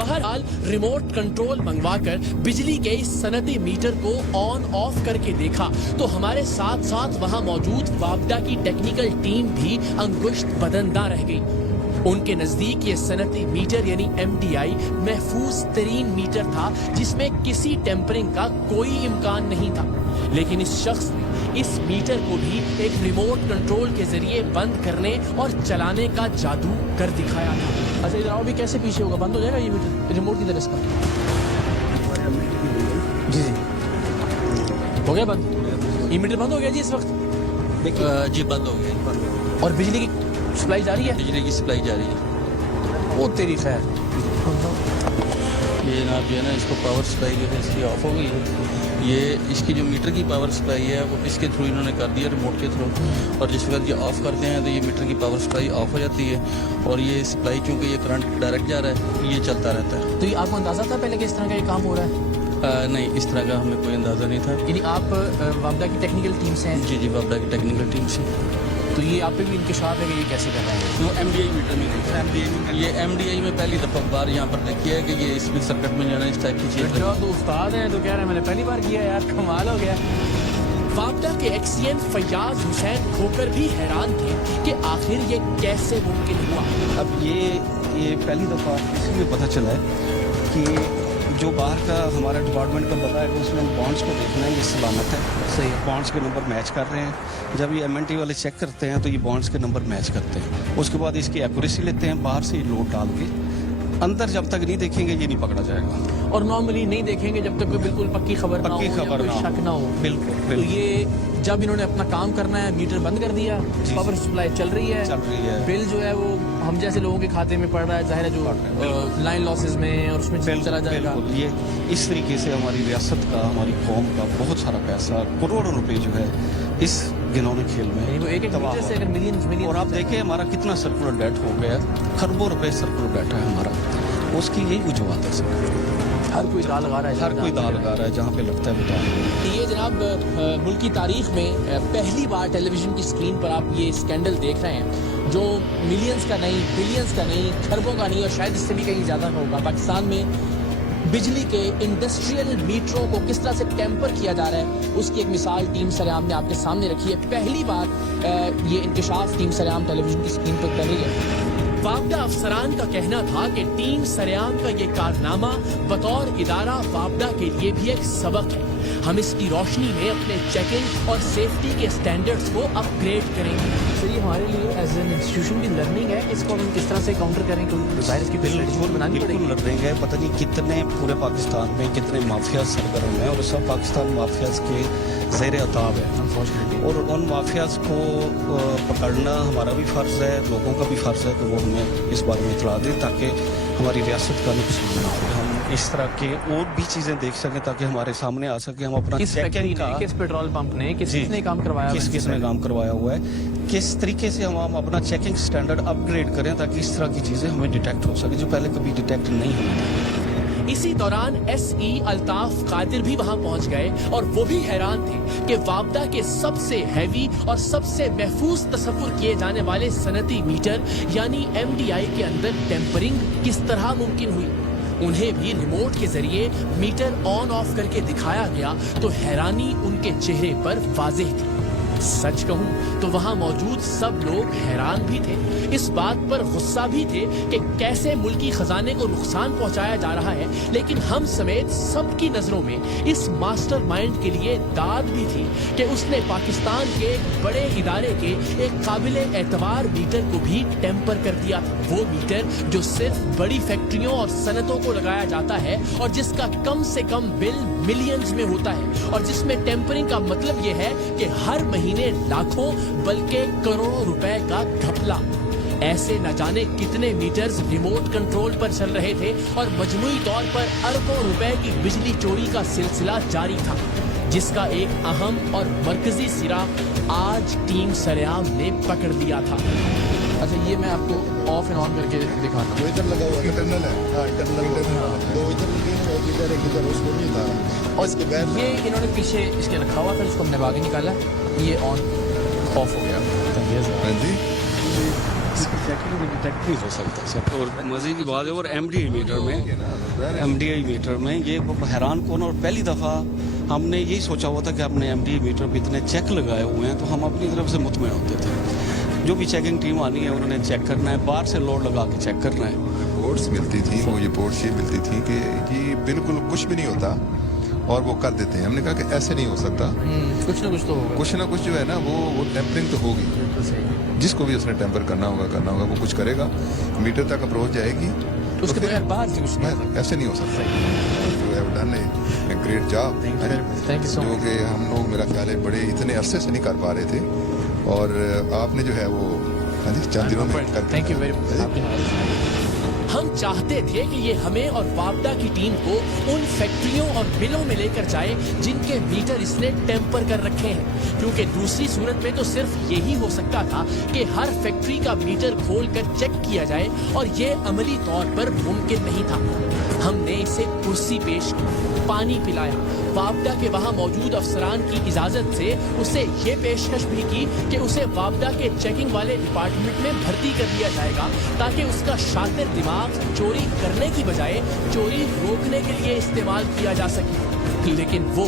बहरहाल remote control मंगवाकर बिजली के इस सनती मीटर को ऑन ऑफ करके देखा तो हमारे साथ साथ वहां मौजूद वापडा की टेक्निकल टीम भी अंगुश्त बदंदा रह गई। उनके नजदीक ये सनती मीटर यानी MDI महफूज तरीन मीटर था जिसमें किसी टेम्परिंग का कोई इम्कान नहीं था, लेकिन इस शख्स ने इस मीटर को भी एक रिमोट कंट्रोल के जरिए बंद करने और चलाने का जादू कर दिखाया था। अच्छा इधर आओ, भी कैसे पीछे होगा, बंद हो जाएगा ये मीटर रिमोट की तरह इसका? जी जी हो गया बंद, ये मीटर बंद हो गया जी इस वक्त? जी बंद हो गया। और बिजली की सप्लाई जारी है? बिजली की सप्लाई जारी है। वो तेरी खैर, ये जनाब जो है ना इसको पावर सप्लाई जो है इसकी ऑफ हो गई है। ये इसकी जो मीटर की पावर सप्लाई है वो इसके थ्रू इन्होंने कर दिया रिमोट के थ्रू, और जिस वक्त ये ऑफ करते हैं तो ये मीटर की पावर सप्लाई ऑफ हो जाती है और ये सप्लाई चूँकि ये करंट डायरेक्ट जा रहा है ये चलता रहता है। तो ये आपको अंदाजा था पहले कि इस तरह का ये काम हो रहा है? नहीं, इस तरह का हमें कोई अंदाज़ा नहीं था। यानी आप वापडा की टेक्निकल टीम से हैं? जी जी वापडा की टेक्निकल टीम से। तो ये आप पे भी इंकशाफ है कि ये कैसे कर रहे हैं? वो MDI मीटर में नहीं था, ये MDI में पहली दफ़ा बार यहाँ पर देखी है कि ये इसमें सर्किट में जाना इस टाइप की चीज़ है। तो उस्ताद हैं तो कह रहे हैं मैंने पहली बार किया यार, कमाल हो गया। वापडा के XCN फैयाज हुसैन खोकर भी हैरान थे कि आखिर ये कैसे मुमकिन हुआ। अब ये पहली दफ़ा इसलिए पता चला है कि जो बाहर का हमारा डिपार्टमेंट का बता है कि उसमें बॉन्ड्स को देखना है ये सलामत है, सही बॉन्ड्स के नंबर मैच कर रहे हैं। जब ये MNT वाले चेक करते हैं तो ये बॉन्ड्स के नंबर मैच करते हैं, उसके बाद इसकी एक्यूरेसी लेते हैं, बाहर से लोड डाल के अंदर जब तक नहीं देखेंगे ये नहीं पकड़ा जाएगा। और नॉर्मली नहीं देखेंगे जब तक बिल्कुल पक्की खबर ना हो, शक ना हो। बिल्कुल तो ये जब इन्होंने अपना काम करना है मीटर बंद कर दिया, पावर सप्लाई चल रही है, बिल जो है वो हम जैसे लोगों के खाते में पड़ रहा है, जाहिर है जो लाइन लॉसेस में और उसमें चला जाएगा। ये इस तरीके से हमारी रियासत का, हमारी कौम का बहुत सारा पैसा, करोड़ों रुपए जो है इस घिनौने खेल में वो एक मीटर से अगर मिलियन। और आप देखें हमारा कितना सर्कुलर डेट हो गया, खरबों रुपए सर्कुलर डेट है हमारा, उसकी यही वजूहत है सर। हर कोई दाल लगा रहा है, हर कोई दाल लगा रहा है, जहाँ पे लगता है वो दाल। ये जनाब मुल्क की तारीख में पहली बार टेलीविजन की स्क्रीन पर आप ये स्कैंडल देख रहे हैं जो मिलियंस का नहीं, बिलियंस का नहीं, खरबों का नहीं और शायद इससे भी कहीं ज़्यादा होगा। पाकिस्तान में बिजली के इंडस्ट्रियल मीटरों को किस तरह से टेम्पर किया जा रहा है उसकी एक मिसाल टीम सरेआम ने आपके सामने रखी है। पहली बार ये इंकशाफ टीम सरेआम टेलीविजन की स्क्रीन पर कर रही है। वापडा अफसरान का कहना था कि टीम सरेआम का ये कारनामा बतौर इदारा वापडा के लिए भी एक सबक है। हम इसकी रोशनी में अपने चेकिंग और सेफ्टी के स्टैंडर्ड्स को अपग्रेड करेंगे। तो ये हमारे लिए एज एन इंस्टीट्यूशन की लर्निंग है, इसको हम किस तरह से काउंटर करें, क्योंकि जाहिर इसकी बिल्कुल लर्निंग है। पता नहीं कितने पूरे पाकिस्तान में कितने माफिया सरगर्म हैं और सब पाकिस्तान माफियाज के ज़ेर अताब है अनफॉर्चुनेटली, और उन माफियाज को पकड़ना हमारा भी फ़र्ज़ है, लोगों का भी फ़र्ज़ है कि वो हमें इस बारे में इतला दें ताकि हमारी रियासत का नुकसान ना हो, हम इस तरह के और भी चीज़ें देख सकें ताकि हमारे सामने आ सके। हम अपना चेकिंग का, किस पेट्रोल पंप ने किसने काम करवाया, किसने काम करवाया हुआ है, किस तरीके से हम अपना चेकिंग स्टैंडर्ड अपग्रेड करें ताकि इस तरह की चीज़ें हमें डिटेक्ट हो सके जो पहले कभी डिटेक्ट नहीं हुई। इसी दौरान SE अल्ताफ कादिर भी वहां पहुंच गए और वो भी हैरान थे कि वापडा के सबसे हैवी और सबसे महफूज तसव्वुर किए जाने वाले सनती मीटर यानी MDI के अंदर टेम्परिंग किस तरह मुमकिन हुई। उन्हें भी रिमोट के जरिए मीटर ऑन ऑफ करके दिखाया गया तो हैरानी उनके चेहरे पर वाज़ेह थी। सच कहूं तो वहां मौजूद सब लोग हैरान भी थे, इस बात पर गुस्सा भी थे कि कैसे मुल्की खजाने को नुकसान पहुंचाया जा रहा है, लेकिन हम समेत सबकी नजरों में इस मास्टरमाइंड के लिए दाद भी थी कि उसने पाकिस्तान के बड़े इदारे के एक काबिले एतबार मीटर को भी टेम्पर कर दिया। वो मीटर जो सिर्फ बड़ी फैक्ट्रियों और सनतों को लगाया जाता है और जिसका कम से कम बिल मिलियंस में होता है और जिसमें टेम्परिंग का मतलब यह है कि हर महीने लाखों बल्कि करोड़ों रुपए का घपला। ऐसे न जाने कितने मीटर्स रिमोट कंट्रोल पर चल रहे थे और मजमूई तौर पर अरबों रुपए की बिजली चोरी का सिलसिला जारी था, जिसका एक अहम और मरकजी सिरा आज टीम सरेआम ने पकड़ लिया था। अच्छा ये मैं आपको ऑफ एंड ऑन करके दिखाता हूँ। इधर लगा हुआ इंटरनल है, हाँ इंटरनल दो इधर लगे हैं और इधर एक इधर, उसको नहीं था। और इसके बाद ये इन्होंने पीछे इसके रखा हुआ था जिसको हमने आगे निकाला, ये ऑन ऑफ हो गया। चेकिंग में डिटेक्ट नहीं हो सकता सर। और मज़े की बात है, और MDI मीटर में ये हैरान कौन, और पहली दफ़ा हमने यही सोचा हुआ था कि हमने MDI मीटर पे इतने चेक लगाए हुए हैं, तो हम अपनी तरफ से मुतमईन होते थे। जो भी चेकिंग टीम आनी है उन्होंने चेक करना है, बाहर से लोड लगा के चेक करना है। रिपोर्ट्स मिलती थी, वो रिपोर्ट्स ये मिलती थी कि ये बिल्कुल कुछ भी नहीं होता और वो कर देते हैं। हमने कहा कि ऐसे नहीं हो सकता, कुछ ना कुछ तो होगा, कुछ ना कुछ जो है ना वो टेम्परिंग तो होगी। जिसको भी उसने टेम्पर करना होगा वो कुछ करेगा, मीटर तक अप्रोच जाएगी, उसके बगैर बाहर से कुछ नहीं, ऐसे नहीं हो सकता। You have done a great job, thank you so जो मच। कि हम लोग मेरा ख्याल है बड़े इतने अरसे से नहीं कर पा रहे थे, और आपने जो है वो हाँ जी चंद दिनों में करके थैंक यू वेरी मच। हम चाहते थे कि ये हमें और वापडा की टीम को उन फैक्ट्रियों और मिलों में लेकर जाए जिनके मीटर इसने टेम्पर कर रखे हैं, क्योंकि दूसरी सूरत में तो सिर्फ यही हो सकता था कि हर फैक्ट्री का मीटर खोलकर चेक किया जाए, और ये अमली तौर पर मुमकिन नहीं था। हमने इसे कुर्सी पेश की, पानी पिलाया, वापडा के वहाँ मौजूद अफसरान की इजाजत से उसे ये पेशकश भी की कि उसे वापडा के चेकिंग वाले डिपार्टमेंट में भर्ती कर दिया जाएगा, ताकि उसका शातिर दिमाग चोरी करने की बजाय चोरी रोकने के लिए इस्तेमाल किया जा सके। लेकिन वो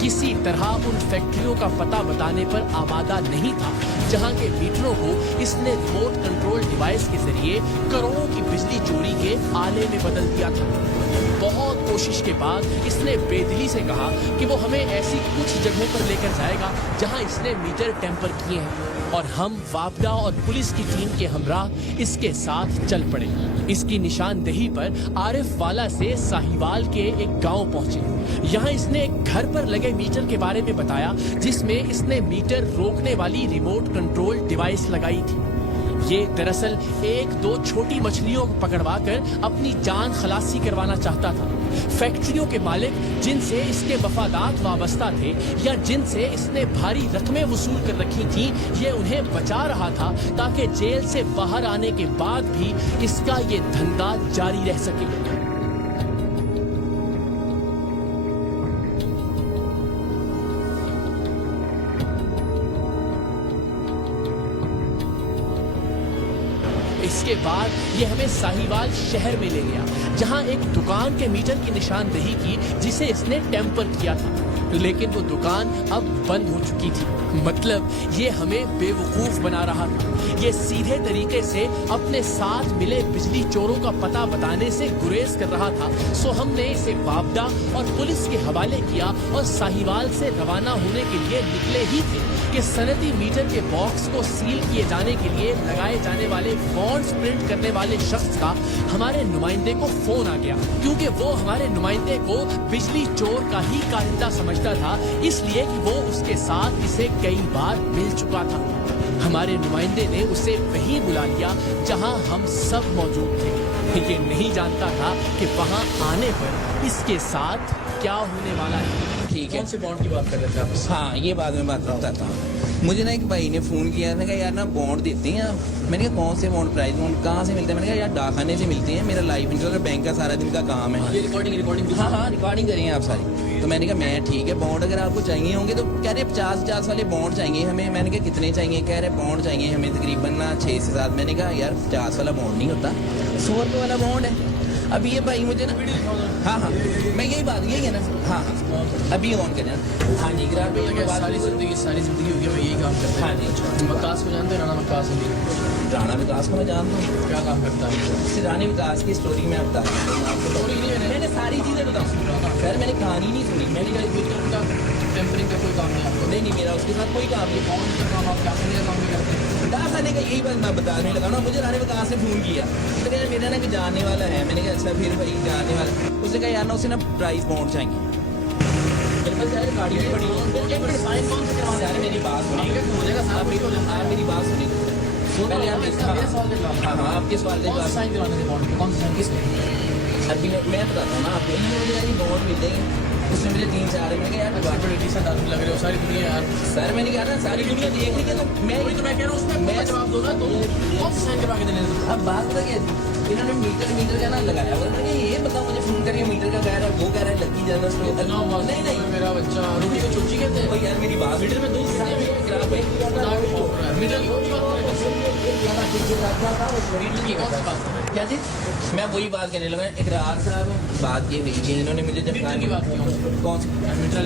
किसी तरह उन फैक्ट्रियों का पता बताने पर आमादा नहीं था जहां के मीटरों को इसने रिमोट कंट्रोल डिवाइस के जरिए करोड़ों की बिजली चोरी के आले में बदल दिया था। बहुत कोशिश के बाद इसने बेदिली से कहा कि वो हमें ऐसी कुछ जगहों पर लेकर जाएगा जहां इसने मीटर टेम्पर किए हैं, और हम वापडा और पुलिस की टीम के हमराह इसके साथ चल पड़े। इसकी निशानदेही पर आरिफ वाला से साहिवाल के एक गांव पहुंचे। यहाँ इसने एक घर पर लगे मीटर के बारे में बताया, जिसमें इसने मीटर रोकने वाली रिमोट कंट्रोल डिवाइस लगाई थी। ये दरअसल एक दो छोटी मछलियों को पकड़वाकर अपनी जान खलासी करवाना चाहता था। फैक्ट्रियों के मालिक जिनसे इसके वफादार वाबस्ता थे या जिनसे इसने भारी रकमें वसूल कर रखी थी, ये उन्हें बचा रहा था ताकि जेल से बाहर आने के बाद भी इसका ये धंधा जारी रह सके। इसके बाद ये हमें साहिवाल शहर में ले गया, जहां एक दुकान के मीटर की निशानदेही की जिसे इसने टेम्पर किया था, लेकिन वो दुकान अब बंद हो चुकी थी। मतलब ये हमें बेवकूफ बना रहा था। ये सीधे तरीके से अपने साथ मिले बिजली चोरों का पता बताने से गुरेज कर रहा था। सो हमने इसे वापडा और पुलिस के हवाले किया और साहिवाल से रवाना होने के लिए निकले ही थे कि सनती मीटर के बॉक्स को सील किए जाने के लिए लगाए जाने वाले बॉन्ड्स प्रिंट करने वाले शख्स का हमारे नुमाइंदे को फोन आ गया, क्योंकि वो हमारे नुमाइंदे को बिजली चोर का ही कारिंदा समझता था, इसलिए कि वो उसके साथ इसे कई बार मिल चुका था। हमारे नुमाइंदे ने उसे वहीं बुला लिया जहां हम सब मौजूद थे। ये नहीं जानता था कि वहां आने पर इसके साथ क्या होने वाला है। ठीक है, कौन से बॉन्ड की बात कर रहे थे आप? हाँ ये बाद में बात बताता हूँ। मुझे ना एक भाई ने फ़ोन किया, मैंने कहा यार ना बॉन्ड देते हैं आप। मैंने कहा कौन से बॉन्ड, प्राइस बॉन्ड कहाँ से मिलते हैं? मैंने कहा यार डाकखाने से मिलते हैं, मेरा लाइफ इंश्योरेंस बैंक का सारा दिन का काम है। ये रिकॉर्डिंग हाँ रिकॉर्डिंग करें आप सारी। तो मैंने कहा मैं ठीक है, बॉन्ड अगर आपको चाहिए होंगे तो कह रहे 50 वाले बॉन्ड चाहिए हमें। मैंने कहा कितने चाहिए? कह रहे बॉन्ड चाहिए हमें तकरीबन ना 6 से 7। मैंने कहा यार 50 वाला बॉन्ड नहीं होता, 100 रुपये वाला बॉन्ड है। अभी ये भाई मुझे ना हाँ मैं यही बात, यही है ना। हाँ अभी ऑन करें। हाँ जी ग्राहक सारी जिंदगी होगी मैं यही काम करता। हाँ जी मक्कास को जानते हैं? राणा मक्कास राणा विकास को मैं जानता हूँ। क्या काम करता है? रानी विकास की स्टोरी मैं बता रहा हूँ। मैंने सारी चीज़ें बताऊँ सर, मैंने कहानी नहीं सुनी। मैंने टेम्परिंग का कोई काम नहीं आपको? नहीं मेरा उसके साथ कोई काम नहीं। कौन सा काम आप क्या करने का काम नहीं करते? खाने का यही बात मैं बताने लगा ना। मुझे रानी विकास ने फ़ोन किया, तो कहा मेरा ना कि जानने वाला है। मैंने कहा अच्छा फिर भाई जानने वाला। उसने कहा यार ना उसे ना प्राइस बॉन्ड चाहिए। मेरे पास यार गाड़ी भी पड़ी है। साइन कौन से करवाना यार मेरी बात सुनिए, आप मेरी बात सुनिए पहले। आप हाँ आपके सवाल के जवाब साइन करवाने थे बॉन्ड? कौन सा साइन किसने? अभी मैं बताता हूँ ना आपको। मुझे यार बॉन्ड मिल जाएंगे, उसमें मुझे 3-4 है। मैंने कहा यार बड़े डिसेंट आदमी लग रहे हो, सारी दुनिया यार। सर मैंने कहा ना सारी दुनिया देख रही है, तो मैं वही तो मैं कह रहा हूँ, उसमें मैं जवाब दो ना। तो कौन सा साइन करवा के देने? अब बात पता क्या इन्होंने मीटर का ना लगाया हुआ है। ये बंदा मुझे फोन करके मीटर का कह रहा है, वो कह रहा है लकी जनरल स्टोर। नहीं मेरा बच्चा रोटी को चोची कहते हैं भाई यार मेरी बात मीटर में दूध मीटर की कौन सी बात कर रहे हैं? क्या जी, मैं वही बात कहने लगा। इकरार साहब बात ये हुई कि इन्होंने मुझे जब मीटर की बात की कौन सी मीटर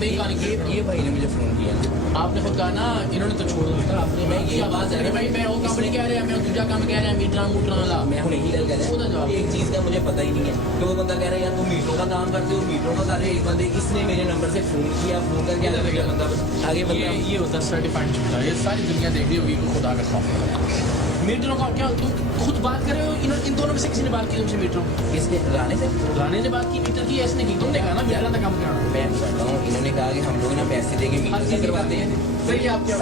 नहीं कहानी की ये भाई ने मुझे फोन किया ना। आपने खुद कहा ना इन्होंने तो छोड़ दिया आपने मैं ये बात है भाई मैं वो काम नहीं कह रहा मैं दूसरा काम कह रहा मीटर मूटर वाला मैं हूँ यही गल कह ਉਹਦਾ रहा ਜਵਾਬ। एक चीज का मुझे पता ही नहीं है कि वो बंदा कह रहा है यार तुम मीटरों का काम करते हो, मीटरों का कर रहे हो। एक बंदे इसने मेरे नंबर से फोन किया, फोन करके आगे बंदा ये होता है सर्टिफाइड झूठा। ये सारी दुनिया देख रही होगी कि खुदा का खौफ है। मीटरों का क्या तुम खुद बात कर रहे हो? इन दोनों में से किसी ने बात की तुमसे मीटरों? इसके राने से राणे ने बात की मीटर की, इसने की? तुमने कहा ना मीटर का काम कराना। मैं कहता हूँ इन्होंने कहा कि हम लोग ना पैसे देके मीटर से करवाते हैं। सही आप क्या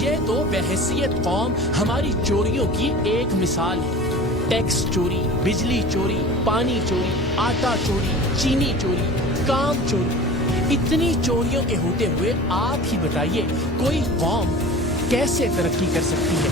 ये तो बहैसियत कौम हमारी चोरियों की एक मिसाल है। टैक्स चोरी, बिजली चोरी, पानी चोरी, आटा चोरी, चीनी चोरी, काम चोरी, इतनी चोरियों के होते हुए आप ही बताइए कोई कौम कैसे तरक्की कर सकती है?